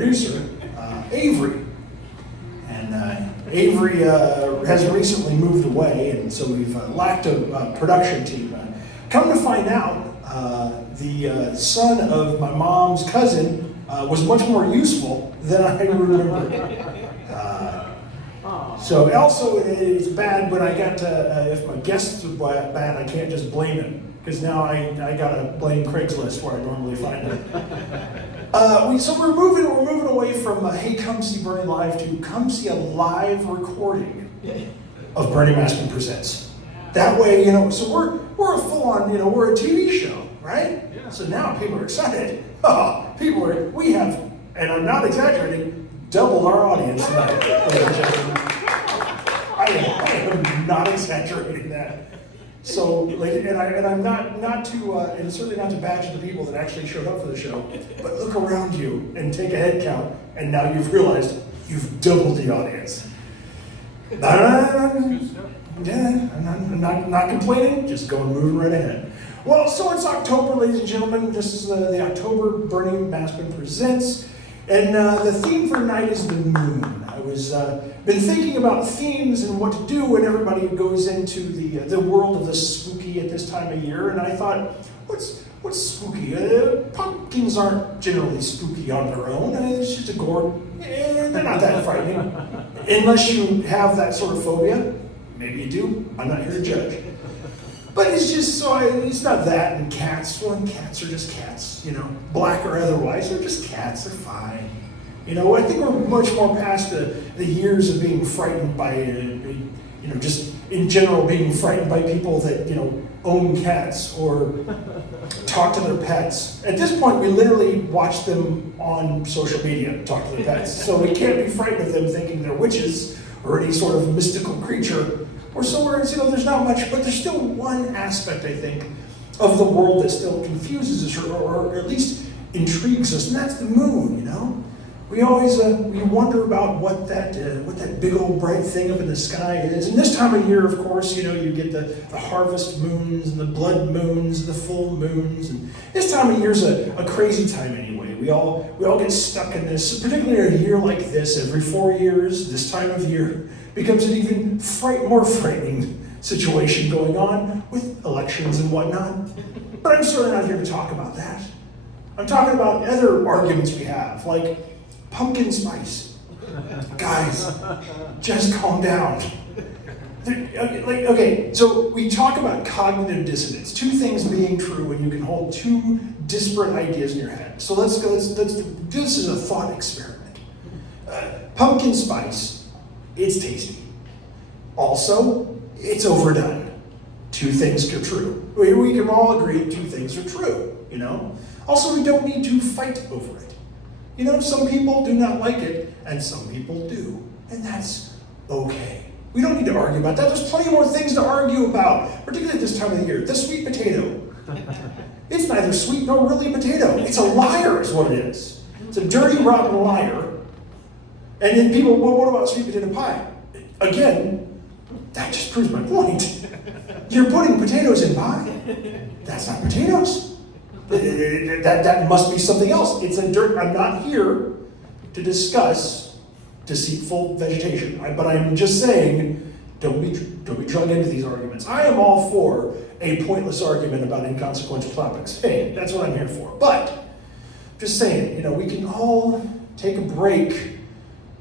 producer, Avery. And Avery has recently moved away, and so we've lacked a production team. Come to find out, the son of my mom's cousin was much more useful than I remember. So also it's bad when I got to, if my guests are bad, I can't just blame him, because now I gotta blame Craigslist where I normally find it. So we're moving away from hey, come see Bernie live to come see a live recording of Bernie Maskman Presents. That way, so we're a full-on, we're a TV show, right? Yeah. So now people are excited. We have, and I'm not exaggerating, doubled our audience tonight. I am not exaggerating that. So, and I'm not to, and certainly not to badge the people that actually showed up for the show, but look around you and take a head count, and now you've realized you've doubled the audience. I'm not complaining, just moving right ahead. Well, so it's October, ladies and gentlemen. This is the October Bernie Maskman Presents, and the theme for tonight is the moon. I was been thinking about themes and what to do when everybody goes into the world of the spooky at this time of year, and I thought, what's spooky? Pumpkins aren't generally spooky on their own. It's just a gourd. They're not that frightening, unless you have that sort of phobia. Maybe you do. I'm not here to judge. But it's just it's not that. And cats, cats are just cats, black or otherwise. They're just cats. They're fine. I think we're much more past the years of being frightened by, just in general being frightened by people that, own cats or talk to their pets. At this point, we literally watch them on social media talk to their pets. So we can't be frightened of them thinking they're witches or any sort of mystical creature. Or somewhere, there's not much, but there's still one aspect, I think, of the world that still confuses us or at least intrigues us, and that's the moon, We always we wonder about what that big old bright thing up in the sky is. And this time of year, of course, you get the harvest moons and the blood moons and the full moons. And this time of year is a crazy time anyway. We all get stuck in this, particularly a year like this. Every 4 years, this time of year becomes an even more frightening situation going on with elections and whatnot. But I'm certainly not here to talk about that. I'm talking about other arguments we have, like pumpkin spice. Guys, just calm down. Okay, so we talk about cognitive dissonance, two things being true when you can hold two disparate ideas in your head. So let's do this as a thought experiment. Pumpkin spice, it's tasty. Also, it's overdone. Two things are true. We can all agree two things are true, Also, we don't need to fight over it. Some people do not like it, and some people do. And that's okay. We don't need to argue about that. There's plenty more things to argue about, particularly at this time of the year. The sweet potato. It's neither sweet nor really a potato. It's a liar is what it is. It's a dirty, rotten liar. And then people, well, what about sweet potato pie? Again, that just proves my point. You're putting potatoes in pie. That's not potatoes. That must be something else. It's a dirt. I'm not here to discuss deceitful vegetation, but I'm just saying, don't be drawn into these arguments. I am all for a pointless argument about inconsequential topics. Hey, that's what I'm here for. But just saying, we can all take a break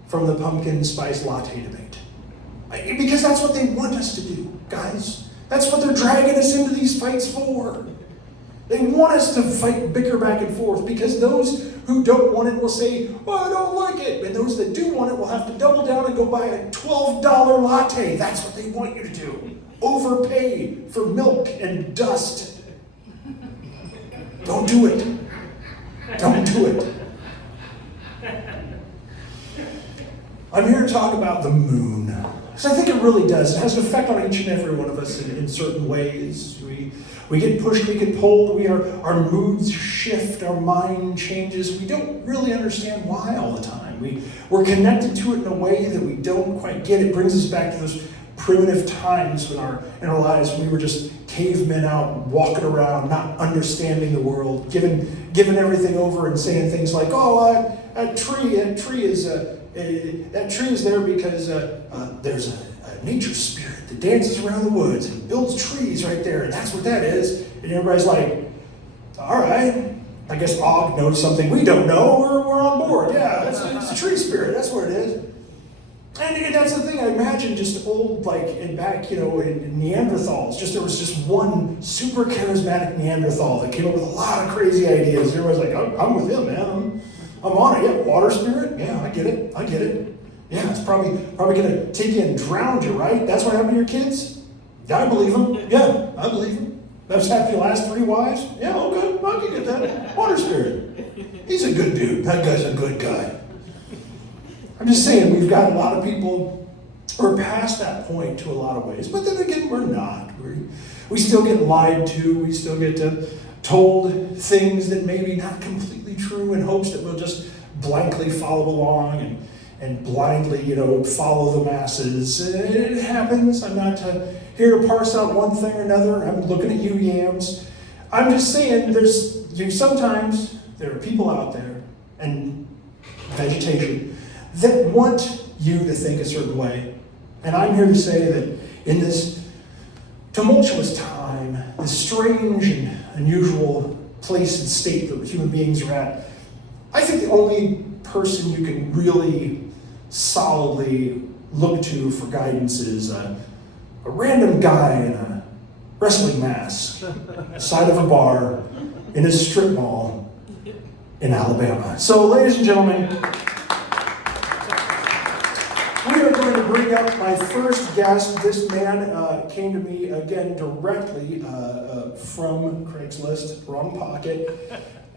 from the pumpkin spice latte debate, because that's what they want us to do, guys. That's what they're dragging us into these fights for. They want us to bicker back and forth, because those who don't want it will say, oh, I don't like it. And those that do want it will have to double down and go buy a $12 latte. That's what they want you to do. Overpay for milk and dust. Don't do it. Don't do it. I'm here to talk about the moon. Because I think it really does. It has an effect on each and every one of us in certain ways. We get pushed, we get pulled, our moods shift, our mind changes. We don't really understand why all the time. We're connected to it in a way that we don't quite get. It brings us back to those primitive times in our lives when we were just cavemen out walking around, not understanding the world, giving everything over and saying things like, oh, That tree is there because there's a nature spirit that dances around the woods and builds trees right there, and that's what that is. And everybody's like, all right, I guess Og knows something we don't know. We're on board. Yeah, it's a tree spirit. That's what it is. And that's the thing. I imagine just old, like in Neanderthals. There was just one super charismatic Neanderthal that came up with a lot of crazy ideas. Everybody's like, I'm with him, man. I'm on it. Yeah, water spirit. Yeah, I get it. Yeah, it's probably gonna take you and drown you, right? That's what happened to your kids? Yeah, I believe him. Yeah, I believe him. That's happened to your last 3 wives? Yeah, okay, I can get that. Water spirit. He's a good dude. That guy's a good guy. I'm just saying, we've got a lot of people who are past that point to a lot of ways. But then again, we're not. We still get lied to. We still get told things that maybe not completely true in hopes that we'll just blankly follow along and blindly, follow the masses. It happens. I'm not here to parse out one thing or another. I'm looking at you, yams. I'm just saying, sometimes there are people out there and vegetation that want you to think a certain way. And I'm here to say that in this tumultuous time, this strange and unusual place and state that human beings are at, I think the only person you can really solidly look to for guidance is a random guy in a wrestling mask, side of a bar, in a strip mall in Alabama. So, ladies and gentlemen, we are going to bring up my first guest. This man came to me, again, directly from Craigslist, wrong pocket.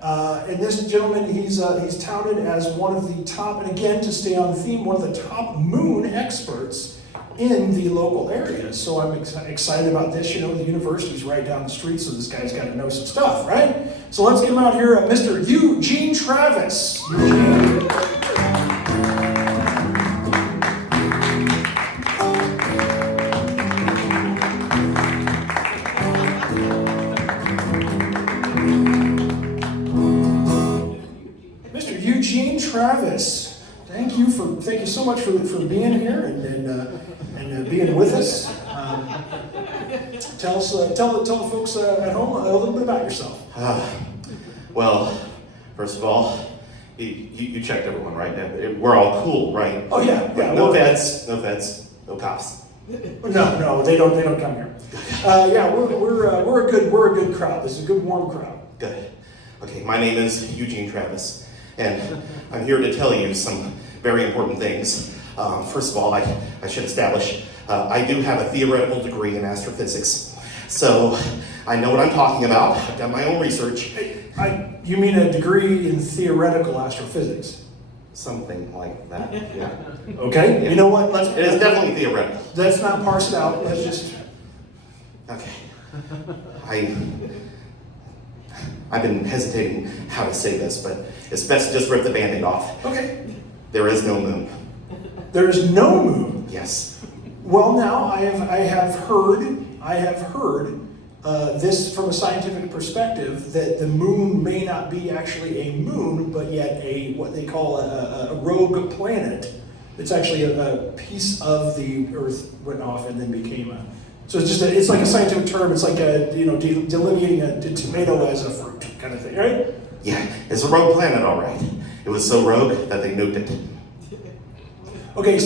And this gentleman, he's touted as one of the top, and again, to stay on theme, one of the top moon experts in the local area. So I'm excited about this. The university's right down the street, so this guy's got to know some stuff, right? So let's get him out here, Mr. Eugene Travis. Eugene. Mr. Eugene Travis, thank you so much for being here and being with us. Tell the folks at home a little bit about yourself. Well, first of all, you checked everyone, right? We're all cool, right? Oh yeah. No feds, no cops. No, they don't come here. We're a good crowd. This is a good warm crowd. Good. Okay, my name is Eugene Travis, and I'm here to tell you some very important things. First of all, I should establish I do have a theoretical degree in astrophysics, so I know what I'm talking about. I've done my own research. You mean a degree in theoretical astrophysics? Something like that, yeah. Okay, yeah. You know what? It is definitely theoretical. Let's not parse it out. Let's just... Okay. I've been hesitating how to say this, but it's best to just rip the Band-Aid off. Okay. There is no moon. There is no moon? Yes. Well, now I have heard this from a scientific perspective, that the moon may not be actually a moon, but yet what they call a rogue planet. It's actually a piece of the Earth went off and then became a. So it's like a scientific term. It's like delineating a tomato as a fruit kind of thing, right? Yeah, it's a rogue planet, all right. It was so rogue that they nuked it. Okay,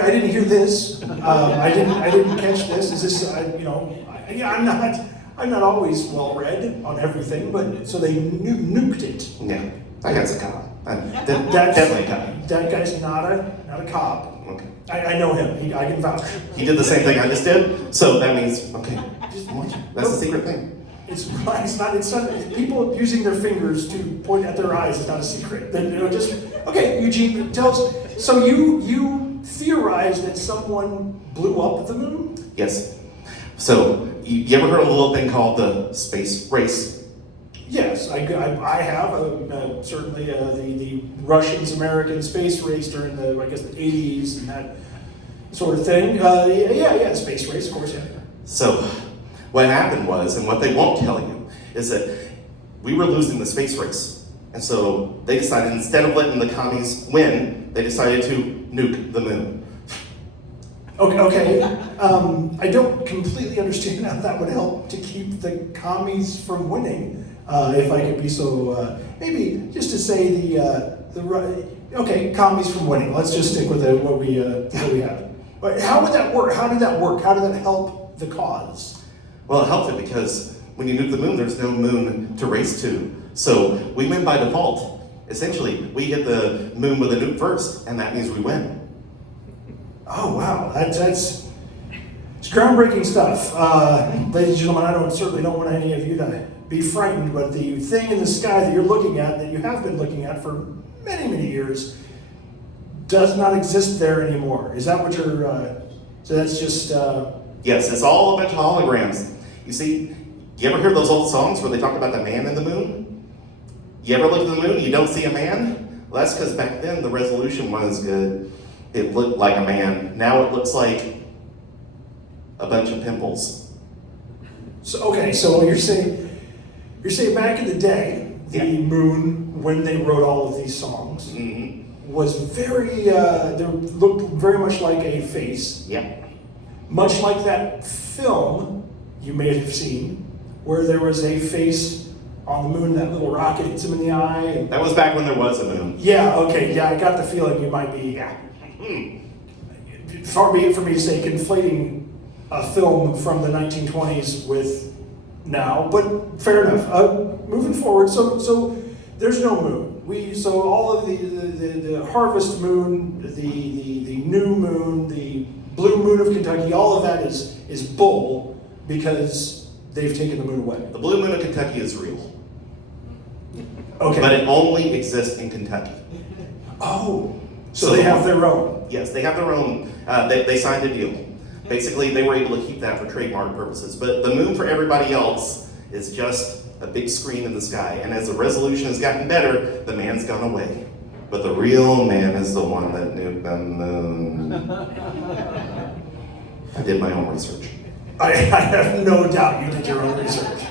I didn't hear this. I didn't catch this. Is this? I'm not always well read on everything, but so they nuked it. Yeah, that guy's a cop. Definitely a cop. That guy's not a cop. Okay. I know him. I can vouch. He did the same thing I just did, so that means okay. That's the secret thing. It's not. People using their fingers to point at their eyes is not a secret. Then okay, Eugene, tell us. So you theorized that someone blew up the moon? Yes. So you ever heard of a little thing called the space race? Yes, I have. Certainly the Russians-American space race during the 80s and that sort of thing. Yeah, space race, of course, yeah. So what happened was, and what they won't tell you, is that we were losing the space race. And so they decided, instead of letting the commies win, they decided to nuke the moon. Okay. I don't completely understand how that would help to keep the commies from winning. If I could be so, maybe just to say okay, commies from winning. Let's just stick with what we have. But how would that work? How did that work? How did that help the cause? Well, it helped it because when you nuke the moon, there's no moon to race to. So we win by default. Essentially, we hit the moon with a nuke first, and that means we win. Oh wow, it's groundbreaking stuff. Ladies and gentlemen, I certainly don't want any of you to be frightened, but the thing in the sky that you're looking at, that you have been looking at for many, many years, does not exist there anymore. Is that what you're, so that's just... Yes, it's all a bunch of holograms. You see, you ever hear those old songs where they talk about the man in the moon? You ever look at the moon and you don't see a man? Well, that's because back then the resolution wasn't good. It looked like a man. Now it looks like a bunch of pimples. So, okay, so you're saying back in the day, the moon, when they wrote all of these songs, was very, they looked very much like a face. Yeah. Much like that film you may have seen, where there was a face on the moon, that little rocket hits him in the eye. And, that was back when there was a moon. yeah, okay, yeah, I got the feeling you might be, far be it for me to say conflating a film from the 1920s with now, but fair enough. Moving forward, so there's no moon. So all of the harvest moon, the new moon, the blue moon of Kentucky, all of that is bull because they've taken the moon away. The blue moon of Kentucky is real. Okay. But it only exists in Kentucky. Oh, so they have their own. Yes, they have their own. They signed a deal. Basically, they were able to keep that for trademark purposes. But the moon for everybody else is just a big screen in the sky. And as the resolution has gotten better, the man's gone away. But the real man is the one that nuked the moon. I did my own research. I have no doubt you did your own research.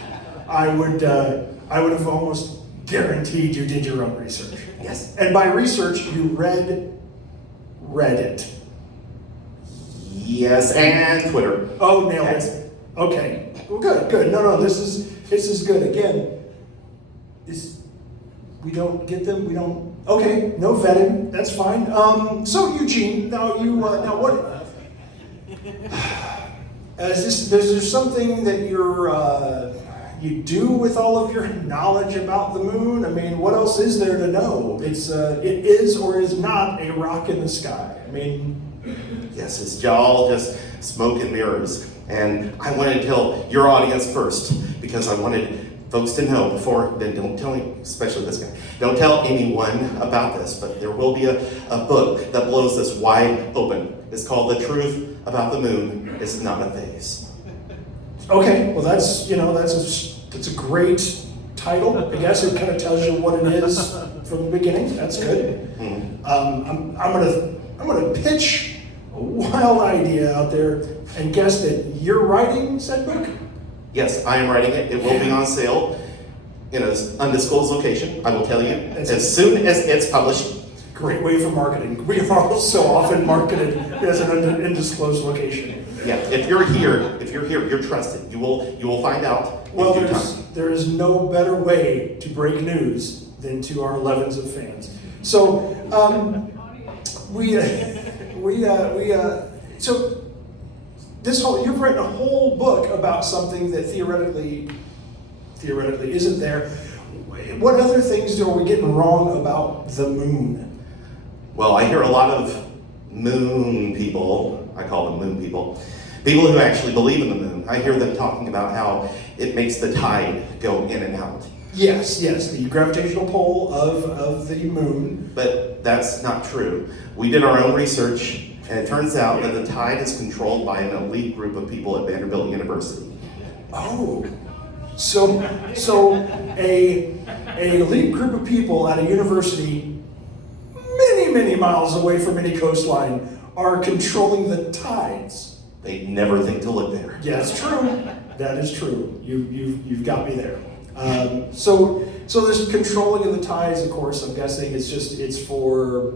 I would have almost guaranteed you did your own research. Yes. And by research, you read Reddit. Yes, and Twitter. Oh, nailed it. Okay. Well, good. No, this is good. Again, we don't get them. We don't. Okay, no vetting. That's fine. So Eugene, now what? Is there something that you do with all of your knowledge about the moon? I mean, what else is there to know? It is or is not a rock in the sky. I mean, yes, it's all just smoke and mirrors. And I wanted to tell your audience first because I wanted folks to know before, then don't tell me, especially this guy, don't tell anyone about this, but there will be a book that blows this wide open. It's called The Truth About the Moon Is Not a Phase. Okay, well that's a great title. I guess it kind of tells you what it is from the beginning. That's good. Mm-hmm. I'm gonna pitch a wild idea out there and guess that you're writing said book. Yes, I am writing it. It will be on sale in an undisclosed location. I will tell you as soon as it's published. Great way for marketing. We are so often marketed as an undisclosed location. Yeah, if you're here, you're trusted. You will find out. Well, there is no better way to break news than to our 11s of fans. So so you've written a whole book about something that theoretically isn't there. What other things are we getting wrong about the moon? Well, I hear a lot of moon people, I call them moon people who actually believe in the moon. I hear them talking about how it makes the tide go in and out. Yes, the gravitational pull of the moon. But that's not true. We did our own research, and it turns out that the tide is controlled by an elite group of people at Vanderbilt University. Oh, so a elite group of people at a university many miles away from any coastline are controlling the tides. They never think to look there. Yeah, that's true. That is true. You've got me there. So So this controlling of the tides, of course, I'm guessing it's for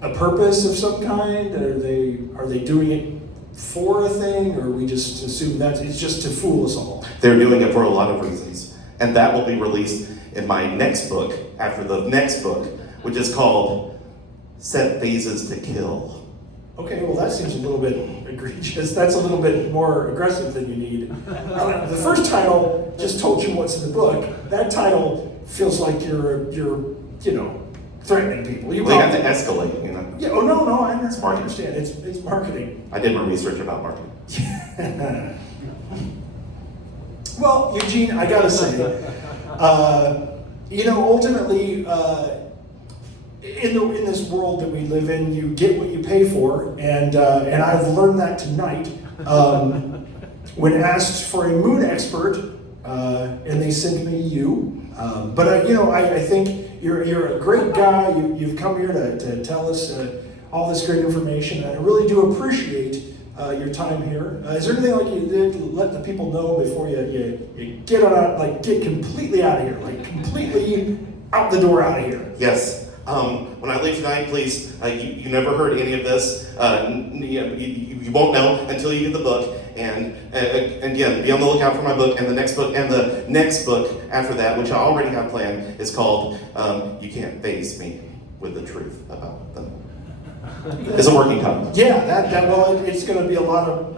a purpose of some kind. Are they doing it for a thing, or we just assume that it's just to fool us all? They're doing it for a lot of reasons. And that will be released in my next book, after the next book, which is called Set Phases to Kill. Okay, well that seems a little bit egregious. That's a little bit more aggressive than you need. The first title just told you what's in the book. That title feels like you're threatening people. You have to escalate, you know. Yeah. Oh no, I understand. It's marketing. I did my research about marketing. Well, Eugene, I gotta say, ultimately, in this world that we live in, you get what you pay for, and I've learned that tonight. When asked for a moon expert, and they sent me you, but I think you're a great guy. You've come here to tell us all this great information, and I really do appreciate your time here. Is there anything like you did to let the people know before you get on, get completely out of here, completely out the door out of here? Yes. When I leave tonight, please, you never heard any of this. You won't know until you get the book. And again, be on the lookout for my book and the next book. And the next book after that, which I already have planned, is called You Can't Faze Me with the Truth About Them. It's a working title. Yeah, it's going to be a lot of...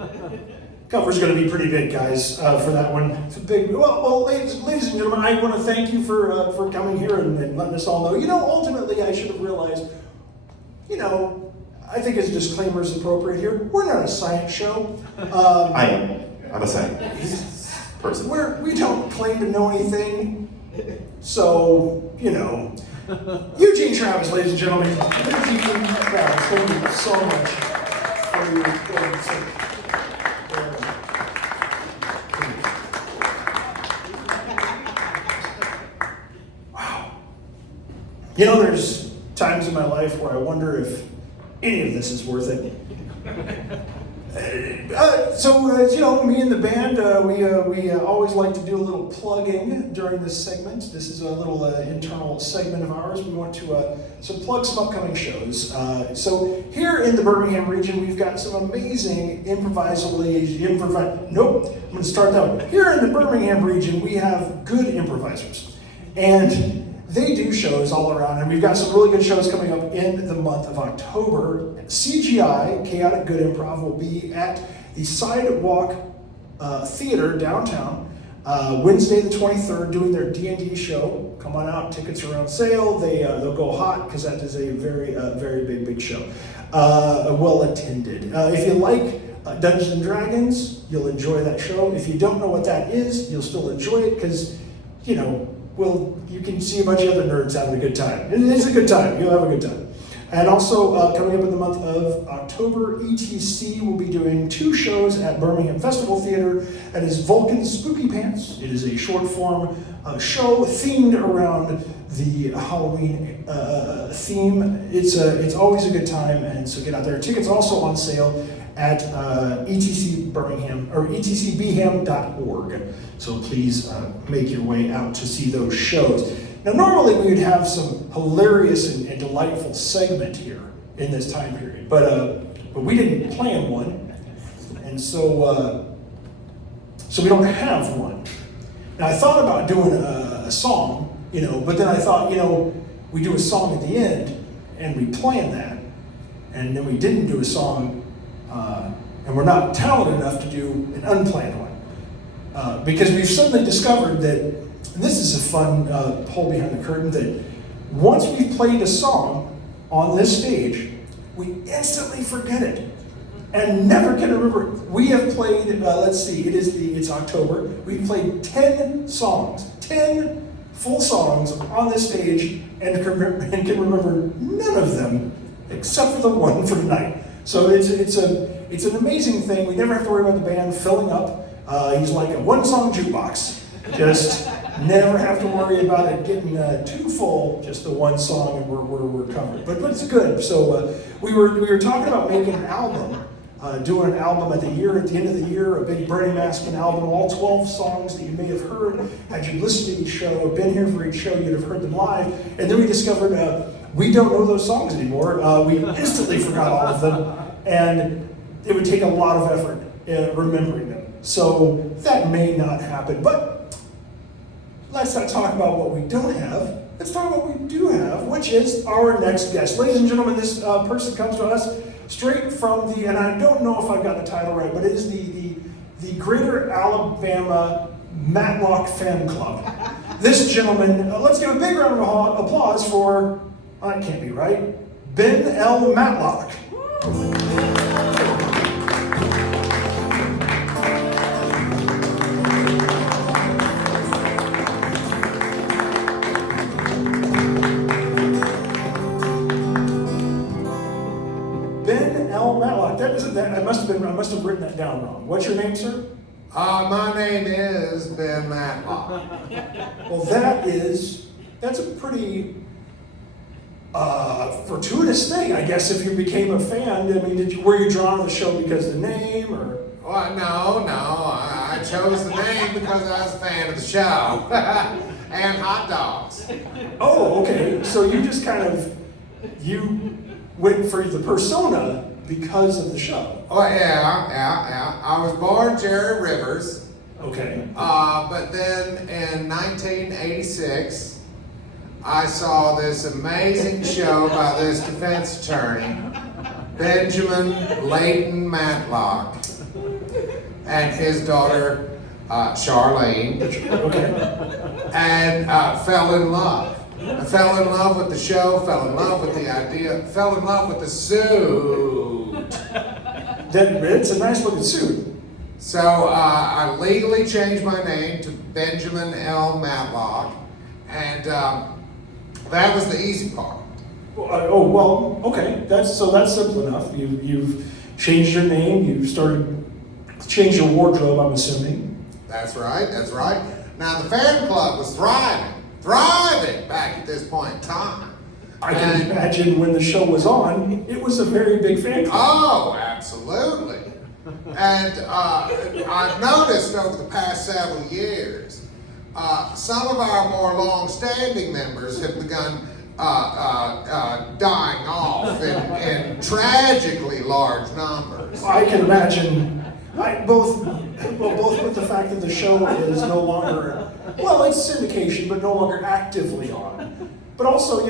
Cover's going to be pretty big, guys, for that one. It's a big. Well, ladies and gentlemen, I want to thank you for coming here and letting us all know. Ultimately, I should have realized. I think as a disclaimer is appropriate here. We're not a science show. I am. I'm a science person. We don't claim to know anything. So Eugene Travis, ladies and gentlemen. Eugene Travis, thank you so much for your. There's times in my life where I wonder if any of this is worth it. Me and the band, we always like to do a little plugging during this segment. This is a little internal segment of ours. We want to plug some upcoming shows. So here in the Birmingham region, we've got some amazing Nope, I'm going to start that one. Here in the Birmingham region, we have good improvisers. And they do shows all around, and we've got some really good shows coming up in the month of October. CGI, Chaotic Good Improv, will be at the Sidewalk Theater downtown Wednesday the 23rd, doing their D&D show. Come on out, tickets are on sale. They'll go hot because that is a very big show. Well attended. If you like Dungeons and Dragons, you'll enjoy that show. If you don't know what that is, you'll still enjoy it because, you can see a bunch of other nerds having a good time. It's a good time. You'll have a good time. And also, coming up in the month of October, ETC will be doing 2 shows at Birmingham Festival Theater. That is Vulcan's Spooky Pants. It is a short-form show themed around the Halloween theme. It's always a good time, and so get out there. Tickets also on sale at ETC Birmingham, or etcbham.org. So please make your way out to see those shows. Now, normally we would have some hilarious and delightful segment here in this time period, but we didn't plan one, and so we don't have one. Now, I thought about doing a song, but then I thought, we do a song at the end, and we plan that, and then we didn't do a song, and we're not talented enough to do an unplanned one, because we've suddenly discovered that. And this is a fun pull behind the curtain, that once we've played a song on this stage, we instantly forget it and never can remember it. We have played, it's October, we've played 10 songs, 10 full songs on this stage, and can remember none of them except for the one for tonight. So it's an amazing thing. We never have to worry about the band filling up. He's like a one-song jukebox. Just never have to worry about it getting too full, just the one song, and we're covered. But it's good. So we were talking about making an album doing an album at the end of the year, a big Bernie Maskman album, all 12 songs that you may have heard. Had you listened to each show, been here for each show, you'd have heard them live. And then we discovered we don't know those songs anymore. We instantly forgot all of them. And it would take a lot of effort remembering them. So that may not happen. But let's not talk about what we don't have. Let's talk about what we do have, which is our next guest. Ladies and gentlemen, this person comes to us straight from and I don't know if I've got the title right, but it is the Greater Alabama Matlock Fan Club. This gentleman, let's give a big round of applause for, that can't be right, Ben L.Matlock. Ben L.Matlock. That isn't that. I must have written that down wrong. What's your name, sir? My name is Ben Matlock. Well, that's a pretty fortuitous thing, I guess. If you became a fan, I mean, were you drawn to the show because of the name, or? Well, no. I chose the name because I was a fan of the show and hot dogs. Oh, okay. So you just you went for the persona because of the show. Oh yeah. I was born Jerry Rivers. Okay. But then in 1986, I saw this amazing show by this defense attorney, Benjamin Leighton Matlock, and his daughter, Charlene, Okay. and fell in love. I fell in love with the show, fell in love with the idea, fell in love with the suit. It's a nice looking suit. So I legally changed my name to Benjamin L. Matlock, and that was the easy part. Well, okay. That's simple enough. You've changed your name. You've changed your wardrobe, I'm assuming. That's right. Now the fan club was thriving back at this point in time. I can imagine when the show was on, it was a very big fan club. Oh, absolutely. And I've noticed over the past several years, some of our more long-standing members have begun dying off in tragically large numbers. I can imagine, both with the fact that the show is no longer, it's syndication, but no longer actively on. But also,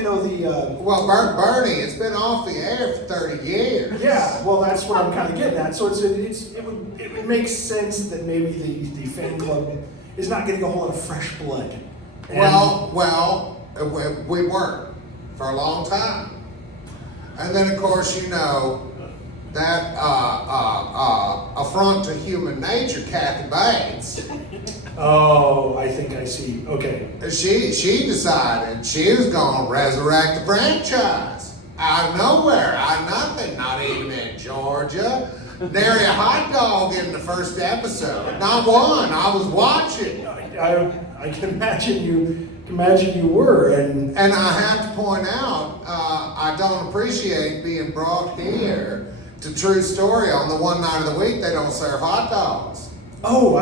Well, Bernie, it's been off the air for 30 years. Yeah, well, that's what I'm kind of getting at. So it would make sense that maybe the fan club is not getting a whole lot of fresh blood. And We weren't for a long time. And then, of course, that affront to human nature, Kathy Bates. Oh, I think I see. Okay. She decided she was going to resurrect the franchise out of nowhere, out of nothing, not even in Georgia. Nary a hot dog in the first episode, not one. I was watching. I can imagine you were, and I have to point out, I don't appreciate being brought here to True Story on the one night of the week they don't serve hot dogs. oh,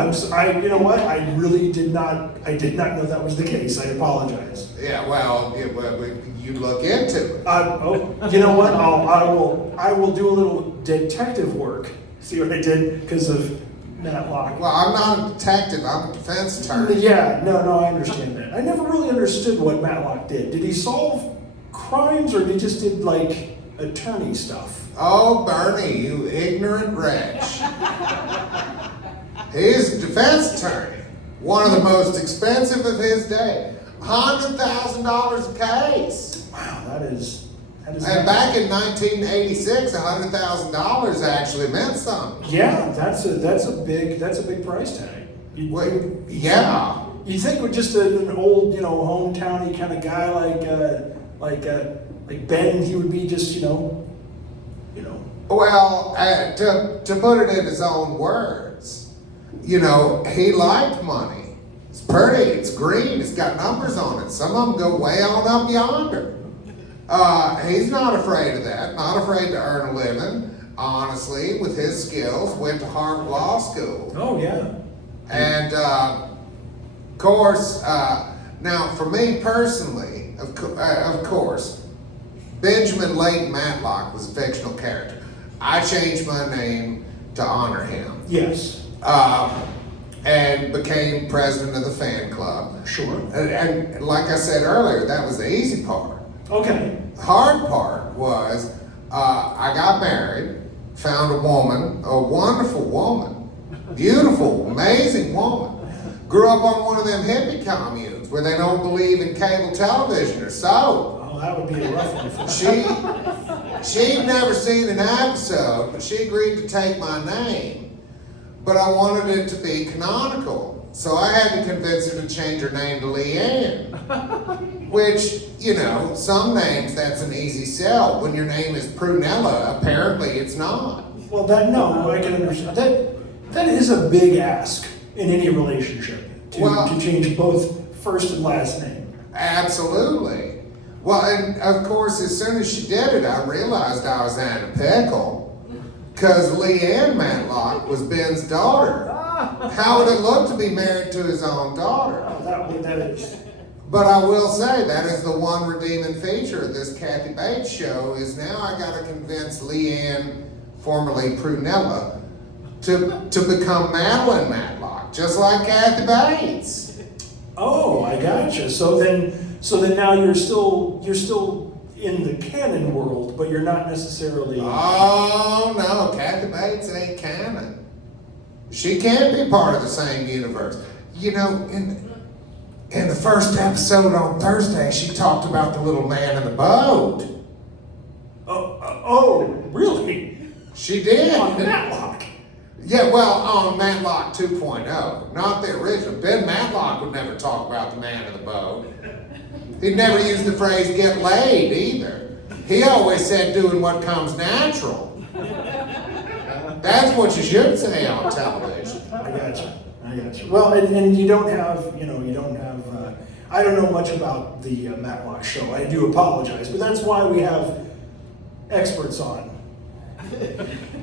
you know what? I really did not. I did not know that was the case. I apologize. Yeah, well, you look into it. You know what? I will do a little detective work. See what I did because of Matlock. Well, I'm not a detective. I'm a defense attorney. Yeah, no, I understand that. I never really understood what Matlock did. Did he solve crimes, or did he just did like attorney stuff? Oh, Bernie, you ignorant wretch. He's a defense attorney. One of the most expensive of his day. $100,000 a case. Wow, that is. And back in 1986, $100,000 actually meant something. Yeah, that's a big price tag. Yeah. You think with just an old, hometowny kind of guy like Ben, he would be just, Well, to put it in his own words, he liked money. It's pretty, it's green, it's got numbers on it. Some of them go way on up yonder. He's not afraid of that, not afraid to earn a living. honestly, with his skills, went to Harvard Law School. Oh, yeah. And, of course, now for me personally, of course, Benjamin Leighton Matlock was a fictional character. I changed my name to honor him. Yes. And became president of the fan club. Sure. And like I said earlier, that was the easy part. Okay. The hard part was I got married, found a woman, a wonderful woman, beautiful, amazing woman. Grew up on one of them hippie communes where they don't believe in cable television or so. Oh, that would be a rough one for me. She'd never seen an episode, but she agreed to take my name. But I wanted it to be canonical, so I had to convince her to change her name to Leanne. Which, you know, some names that's an easy sell. When your name is Prunella, apparently it's not. Well, I can understand. That is a big ask in any relationship, to change both first and last name. Absolutely. Well, and of course, as soon as she did it, I realized I was in a pickle. Because Leanne Matlock was Ben's daughter. How would it look to be married to his own daughter? Oh, that is. But I will say that is the one redeeming feature of this Kathy Bates show is now I got to convince Leanne, formerly Prunella, to become Madeline Matlock, just like Kathy Bates. Oh, I gotcha. So then now you're still in the canon world, but you're not necessarily. Oh no, Kathy Bates ain't canon. She can't be part of the same universe. You know, in the first episode on Thursday, she talked about the little man in the boat. Oh, really? She did. On Matlock. Yeah, well, on Matlock 2.0, not the original. Ben Matlock would never talk about the man in the boat. He'd never use the phrase get laid either. He always said doing what comes natural. That's what you should say on television. I gotcha. Well, and you don't have, I don't know much about the Matlock show. I do apologize, but that's why we have experts on.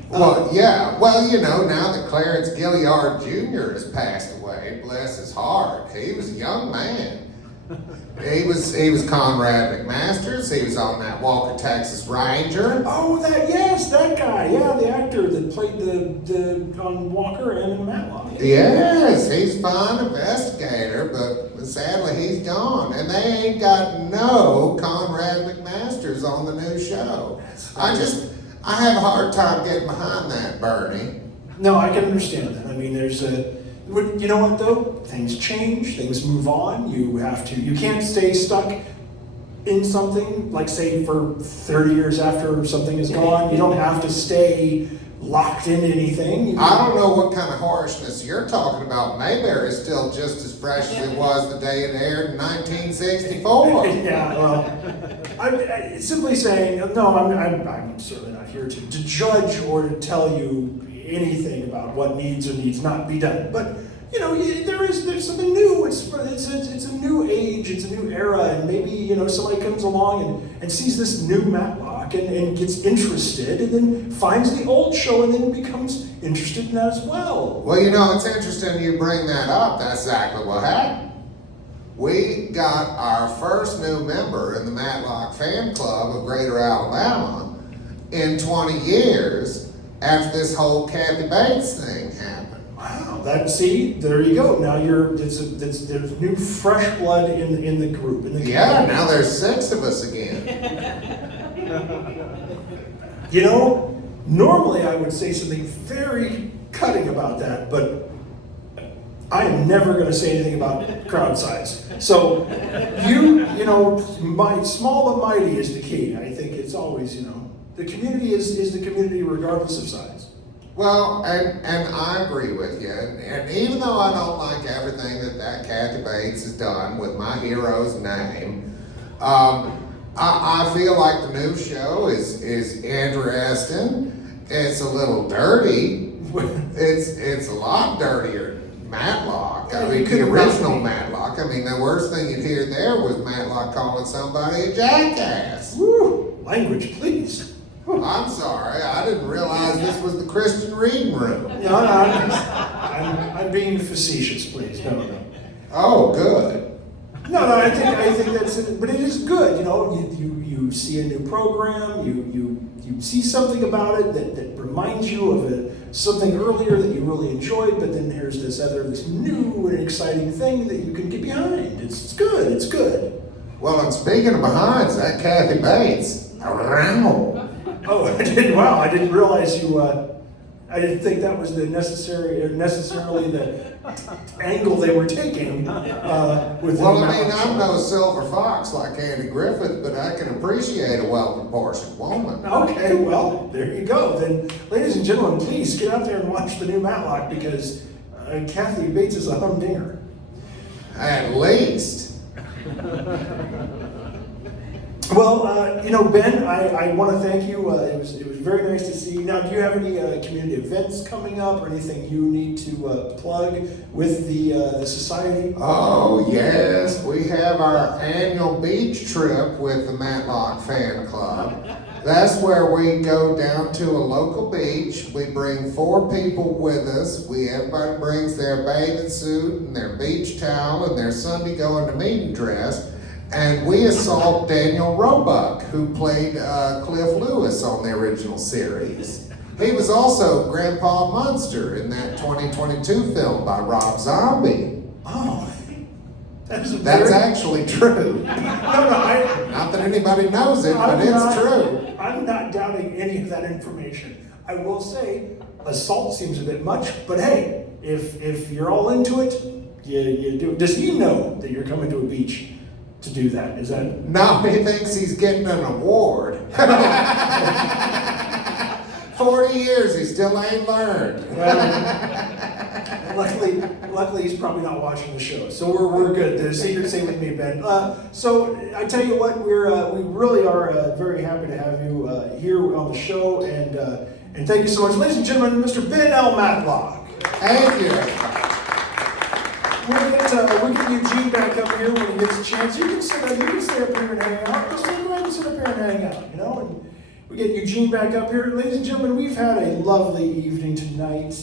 Well, yeah. Well, you know, now that Clarence Gilliard Jr. has passed away, bless his heart, he was a young man. He was Conrad McMasters. He was on that Walker, Texas Ranger. Oh, that guy. Yeah, the actor that played the on Walker and in Matlock. Yes, he's a fine investigator, but sadly he's gone. And they ain't got no Conrad McMasters on the new show. I have a hard time getting behind that, Bernie. No, I can understand that. I mean, you know what though? Things change, things move on. You can't stay stuck in something, like say for 30 years after something is gone. You don't have to stay locked into anything. I don't know what kind of harshness you're talking about. Mayberry is still just as fresh as it was the day it aired in 1964. Yeah, well, I'm simply saying, no, I'm certainly not here to judge or to tell you anything about what needs or needs not be done. But you know, there's something new. It's a new age. It's a new era, and maybe somebody comes along and sees this new Matlock and gets interested, and then finds the old show and then becomes interested in that as well. Well, it's interesting you bring that up. That's exactly what happened. We got our first new member in the Matlock fan club of Greater Alabama in 20 years after this whole Kathy Bates thing happened. Wow, there you go. Now there's new fresh blood in the group. Yeah, now there's 6 of us again. Normally I would say something very cutting about that, but I am never going to say anything about crowd size. So, my small but mighty is the key. I think it's always, the community is the community regardless of size. Well, and I agree with you. And even though I don't like everything that Kathy Bates has done with my hero's name, I feel like the new show is interesting. It's a little dirty. It's a lot dirtier than Matlock. I mean, the original Matlock. I mean, the worst thing you'd hear there was Matlock calling somebody a jackass. Woo! Language, please. I'm sorry, I didn't realize this was the Christian reading room. No, I'm being facetious, please. No. Oh, good. No, I think that's it. But it is good, you know. You see a new program, you see something about it that reminds you of something earlier that you really enjoyed, but then there's this new and exciting thing that you can get behind. It's good. It's good. Well, and speaking of behinds, that Kathy Bates, around. Oh, I didn't. Wow, I didn't realize you. I didn't think that was necessarily the angle they were taking. With Well, I mean, I'm no silver fox like Andy Griffith, but I can appreciate a well-proportioned woman. Okay, well, there you go. Then, ladies and gentlemen, please get out there and watch the new Matlock because Kathy Bates is a humdinger. At least. Well, you know, Ben, I want to thank you. It was very nice to see you. Now, do you have any community events coming up or anything you need to plug with the society? Oh, yes, we have our annual beach trip with the Matlock Fan Club. That's where we go down to a local beach. We bring 4 people with us. Everybody brings their bathing suit and their beach towel and their Sunday going to meeting dress. And we assault Daniel Roebuck, who played Cliff Lewis on the original series. He was also Grandpa Munster in that 2022 film by Rob Zombie. Oh, That's actually true. No, Not that anybody knows it, but it's true. I'm not doubting any of that information. I will say, assault seems a bit much, but hey, if you're all into it, you do it. Does he know that you're coming to a beach to do that? Is that? No, he thinks he's getting an award. 40 years, he still ain't learned. Luckily, he's probably not watching the show, so we're good. The secret's safe with me, Ben. So I tell you what, we really are very happy to have you here on the show, and thank you so much, ladies and gentlemen, Mr. Ben L.Matlock. Thank you. We'll get Eugene back up here when he gets a chance. You can stay up here and hang out. Just go ahead and sit up here and hang out, you know. And we get Eugene back up here. Ladies and gentlemen, we've had a lovely evening tonight,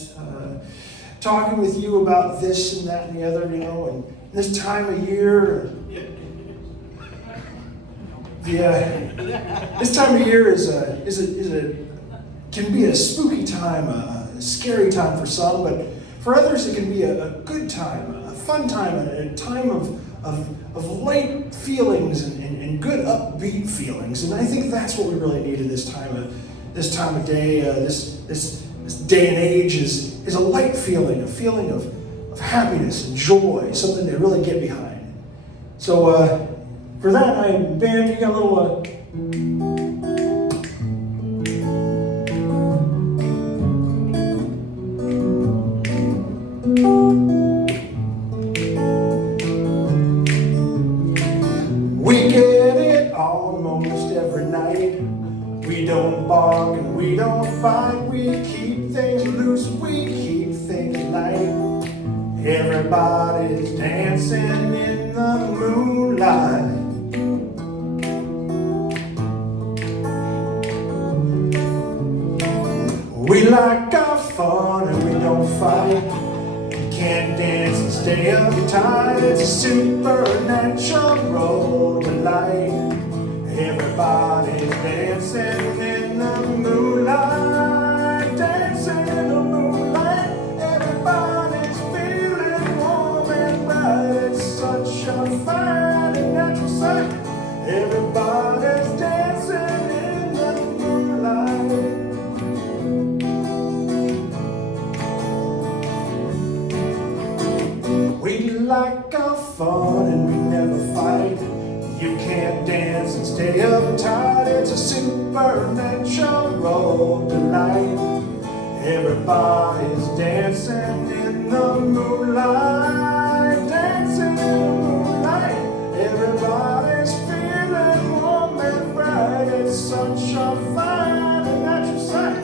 talking with you about this and that and the other, you know, and this time of year. This time of year can be a spooky time, a scary time for some, but for others it can be a good time, a fun time, a time of light feelings and good upbeat feelings. And I think that's what we really need in this time of day, this day and age is a light feeling, a feeling of happiness and joy, something to really get behind. So for that, Ben, you got a little. We get it almost every night. We don't bargain, we don't bite. We keep things loose, we keep things light. Everybody's dancing in the moonlight. We like our fun and we don't fight. Can't dance and stay uptight. It's a supernatural delight. Everybody's dancing in the moonlight. Dancing in the moonlight. Everybody's feeling warm and bright. It's such a fine and natural sight. Everybody's dancing in the moonlight. We like our fun and we never fight. You can't dance and stay uptight. It's a supernatural delight. Everybody's dancing in the moonlight. Dancing in the moonlight. Everybody's feeling warm and bright. It's such a fine and natural sight.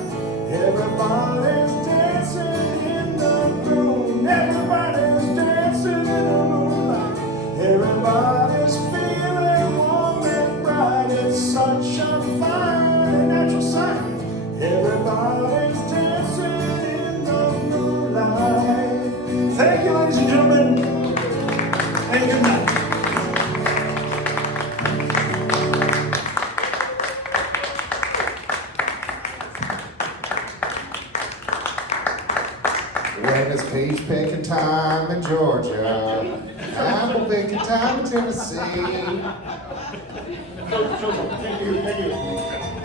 Everybody's dancing in the moon. Everybody's dancing in the moonlight. Everybody's feeling warm and bright. It's such a fine and natural sight. a good night. When it's peach picking time in Georgia, apple picking time in Tennessee. Thank you.